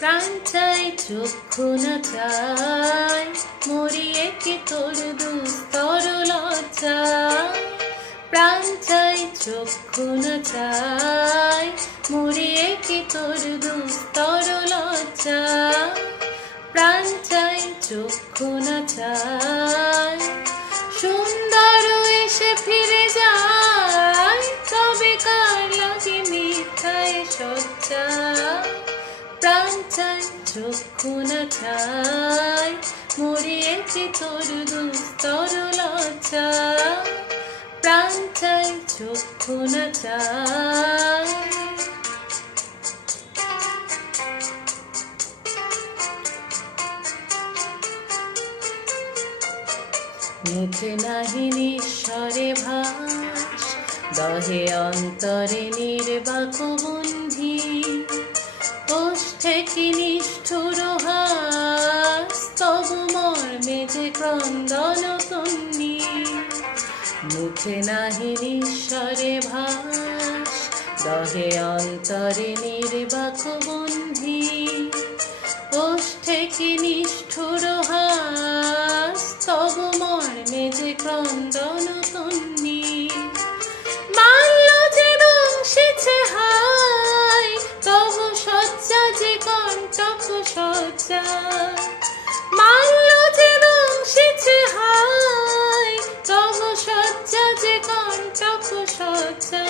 প্রাণ চাই চক্ষু না চাই, মরিয়ে কি তোর দুস্তর লজ্জা। প্রাণ চাই চক্ষু না চাই, মরিয়ে কি তোর দুস্তর লজ্জা। প্রাণ চাই চক্ষু না চাই, সুন্দর এসে ফিরে যায়, তবে কার লাগে মিথ্যায় সজ্জা। প্রাণ চাই চক্ষু না চাই, মরিয়ে কি তোর দুস্তর লজ্জা। প্রাণ চাই চক্ষু না চাই। মুখে নাহি নিঃস্বরে ভাস, দহে অন্তরে নির্বাক বন্ধি। ওষ্ঠে কি নিষ্ঠুর হাস, তবু মর্মে যে ক্রন্দন তন্নি। মুখে নাহি নিঃস্বরে ভাস, দহে অন্তরে নির্বাক বন্ধি। ওষ্ঠে কি নিষ্ঠুর হাস, তবু মর্মে যে ক্রন্দন তন্নি। মাল্য যে দংশিছে হাই, তবু সজ্জা যে কণ্টক সজ্জা। মাল্য যে দংশিছে হাই, তবু সজ্জা যে কণ্টক সজ্জা।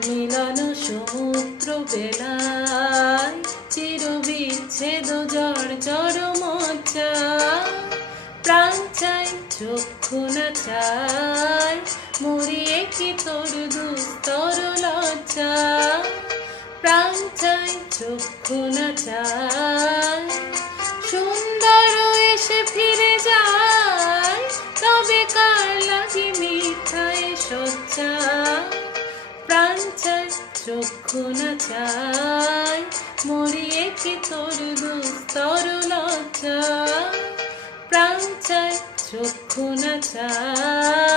মিলন সমুদ্র বেলায়, চির বিচ্ছেদ জর্জর মজ্জা। প্রাণ চাই চক্ষু না চাই, মরিয়ে কি তোর দুস্তর লজ্জা। প্রাণ চাই চক্ষু না চাই, সুন্দর এসে ফিরে যায়, তবে কার লাগে মিথ্যায় সজ্জা। প্রাণ চাই চক্ষু না চাই, মরিয়ে কি তোর দুস্তর লজ্জা। প্রাণ চাই চক্ষু না চাই।